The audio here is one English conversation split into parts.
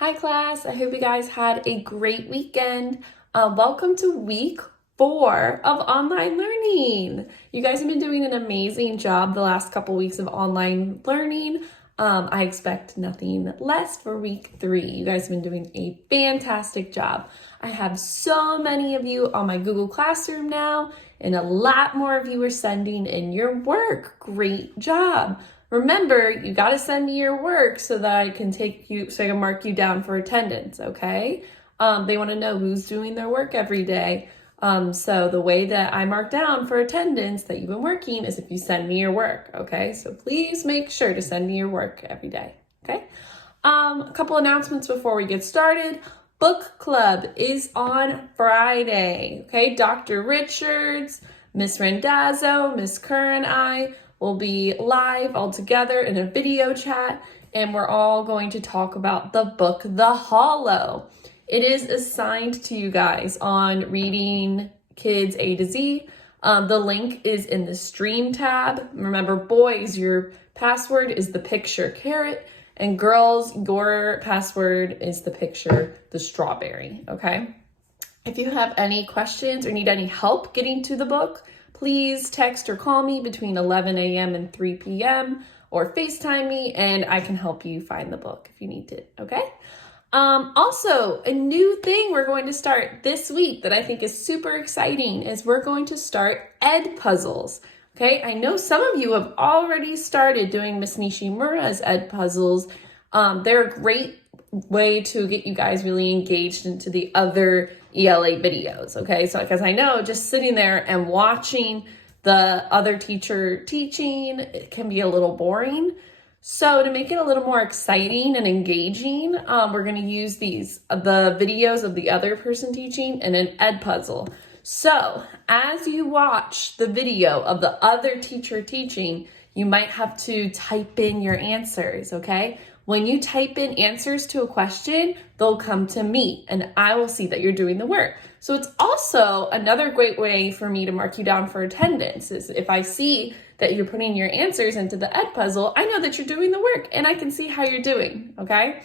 Hi class, I hope you guys had a great weekend. Welcome to week 4 of online learning. You guys have been doing an amazing job the last couple weeks of online learning. I expect nothing less for week 3. You guys have been doing a fantastic job. I have so many of you on my Google Classroom now, and a lot more of you are sending in your work. Great job. Remember, you got to send me your work so that I can mark you down for attendance, okay? They want to know who's doing their work every day. So the way that I mark down for attendance that you've been working is if you send me your work, okay? So please make sure to send me your work every day, okay? A couple announcements before we get started. Book club is on Friday, okay? Dr. Richards, Miss Randazzo, Miss Kerr, and I will be live all together in a video chat, and we're all going to talk about the book, The Hollow. It is assigned to you guys on Reading Kids A to Z. The link is in the stream tab. Remember, boys, your password is the picture carrot, and girls, your password is the picture, the strawberry, okay? If you have any questions or need any help getting to the book, please text or call me between 11 a.m. and 3 p.m. or FaceTime me and I can help you find the book if you need it, okay? Also, a new thing we're going to start this week that I think is super exciting is we're going to start Edpuzzles, okay? I know some of you have already started doing Miss Nishimura's Edpuzzles. They're a great way to get you guys really engaged into the other ELA videos, okay? So because I know just sitting there and watching the other teacher teaching, it can be a little boring. So to make it a little more exciting and engaging, we're gonna use the videos of the other person teaching in an Edpuzzle. So as you watch the video of the other teacher teaching, you might have to type in your answers, okay? When you type in answers to a question, they'll come to me and I will see that you're doing the work. So it's also another great way for me to mark you down for attendance is if I see that you're putting your answers into the Edpuzzle, I know that you're doing the work and I can see how you're doing, okay?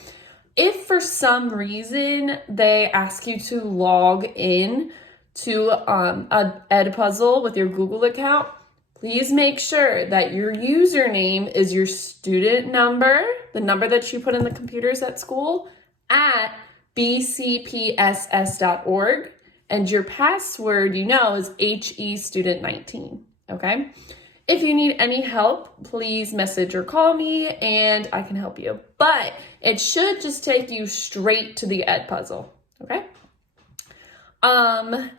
If for some reason they ask you to log in to a Edpuzzle with your Google account, please make sure that your username is your student number, the number that you put in the computers at school, at bcpss.org, and your password, is HEStudent19, okay? If you need any help, please message or call me and I can help you. But it should just take you straight to the Edpuzzle, okay?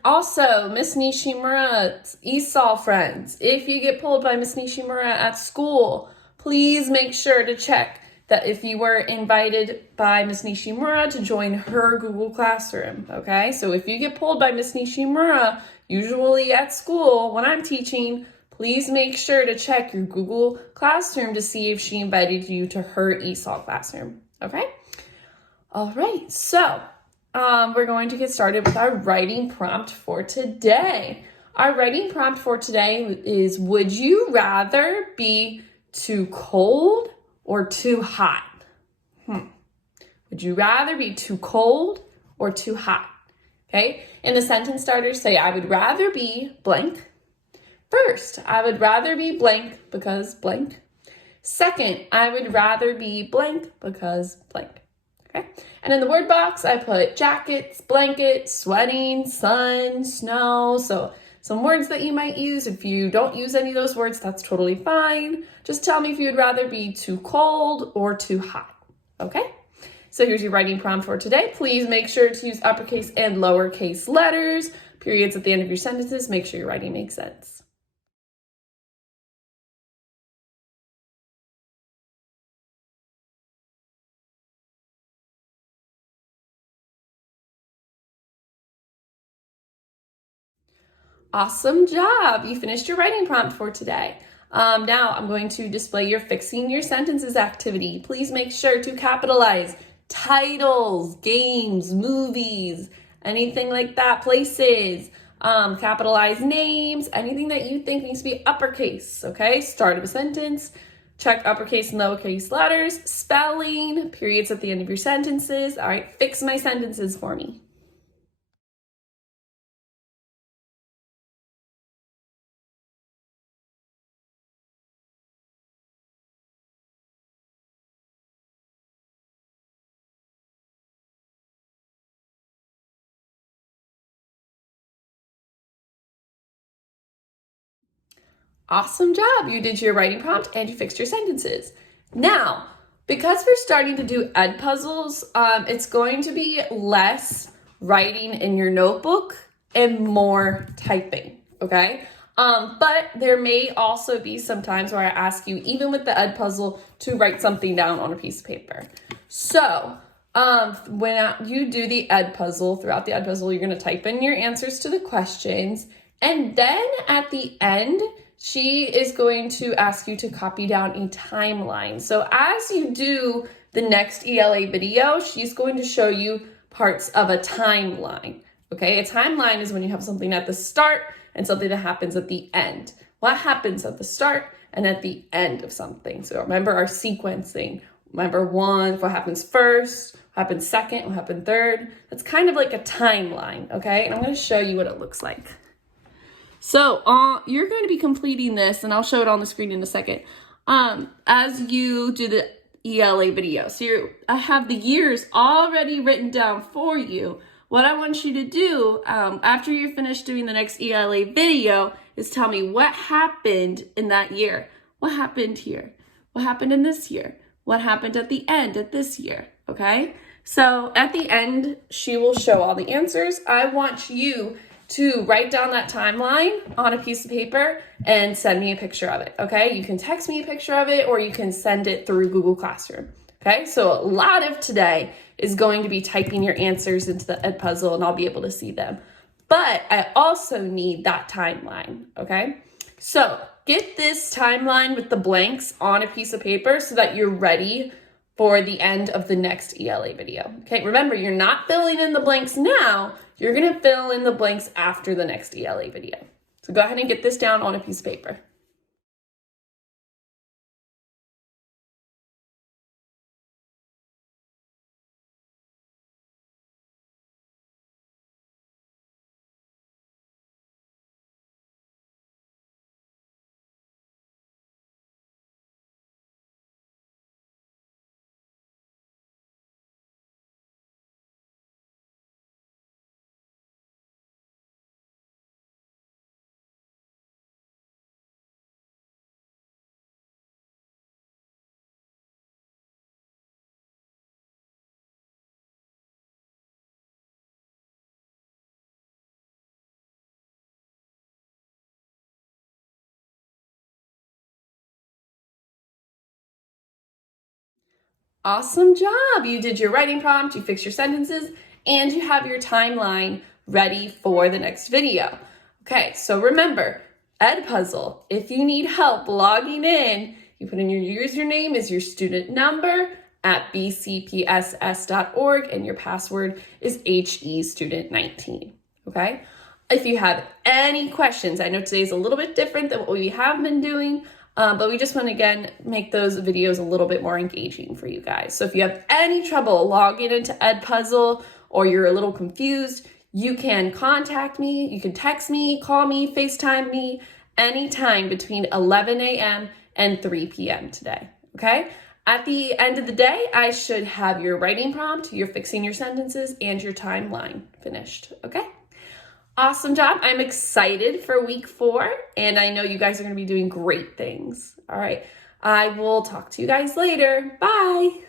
Also, Miss Nishimura's ESOL friends, if you get pulled by Miss Nishimura at school, please make sure to check that if you were invited by Miss Nishimura to join her Google Classroom, okay? So if you get pulled by Miss Nishimura, usually at school when I'm teaching, please make sure to check your Google Classroom to see if she invited you to her ESOL classroom, okay? All right, so we're going to get started with our writing prompt for today. Our writing prompt for today is, would you rather be too cold or too hot? Would you rather be too cold or too hot? Okay, in the sentence starters, say, I would rather be blank. First, I would rather be blank because blank. Second, I would rather be blank because blank. Okay, and in the word box, I put jackets, blankets, sweating, sun, snow. So some words that you might use. If you don't use any of those words, that's totally fine. Just tell me if you'd rather be too cold or too hot, okay? So here's your writing prompt for today. Please make sure to use uppercase and lowercase letters, periods at the end of your sentences. Make sure your writing makes sense. Awesome job. You finished your writing prompt for today. Now I'm going to display your fixing your sentences activity. Please make sure to capitalize titles, games, movies, anything like that, places. Capitalize names, anything that you think needs to be uppercase, okay? Start of a sentence. check uppercase and lowercase letters, spelling, periods at the end of your sentences. All right, fix my sentences for me. Awesome job. You did your writing prompt and you fixed your sentences. Now, because we're starting to do Edpuzzles, it's going to be less writing in your notebook and more typing, okay? But there may also be some times where I ask you, even with the Edpuzzle, to write something down on a piece of paper. So, when you do the Edpuzzle, throughout the Edpuzzle, you're gonna type in your answers to the questions, and then at the end, she is going to ask you to copy down a timeline. So as you do the next ELA video, she's going to show you parts of a timeline, okay? A timeline is when you have something at the start and something that happens at the end. What happens at the start and at the end of something? So remember our sequencing. Remember what happens first, what happens second, what happens third. That's kind of like a timeline, okay? And I'm gonna show you what it looks like. So you're going to be completing this, and I'll show it on the screen in a second, as you do the ELA video. So I have the years already written down for you. What I want you to do after you're finished doing the next ELA video is tell me what happened in that year. What happened here? What happened in this year? What happened at the end of this year? Okay? So at the end, she will show all the answers. I want you to write down that timeline on a piece of paper and send me a picture of it, okay? You can text me a picture of it or you can send it through Google Classroom, okay? So a lot of today is going to be typing your answers into the Edpuzzle and I'll be able to see them. But I also need that timeline, okay? So get this timeline with the blanks on a piece of paper so that you're ready for the end of the next ELA video. Okay, remember, you're not filling in the blanks now, you're gonna fill in the blanks after the next ELA video. So go ahead and get this down on a piece of paper. Awesome job. You did your writing prompt, you fixed your sentences, and you have your timeline ready for the next video. Okay, so remember, Edpuzzle, if you need help logging in, you put in your username as your student number at bcpss.org and your password is HEStudent19, okay? If you have any questions, I know today's a little bit different than what we have been doing, but we just want to, again, make those videos a little bit more engaging for you guys. So if you have any trouble logging into Edpuzzle or you're a little confused, you can contact me, you can text me, call me, FaceTime me anytime between 11 a.m. and 3 p.m. today, okay? At the end of the day, I should have your writing prompt, you're fixing your sentences, and your timeline finished, okay? Awesome job. I'm excited for week 4, and I know you guys are going to be doing great things. All right. I will talk to you guys later. Bye.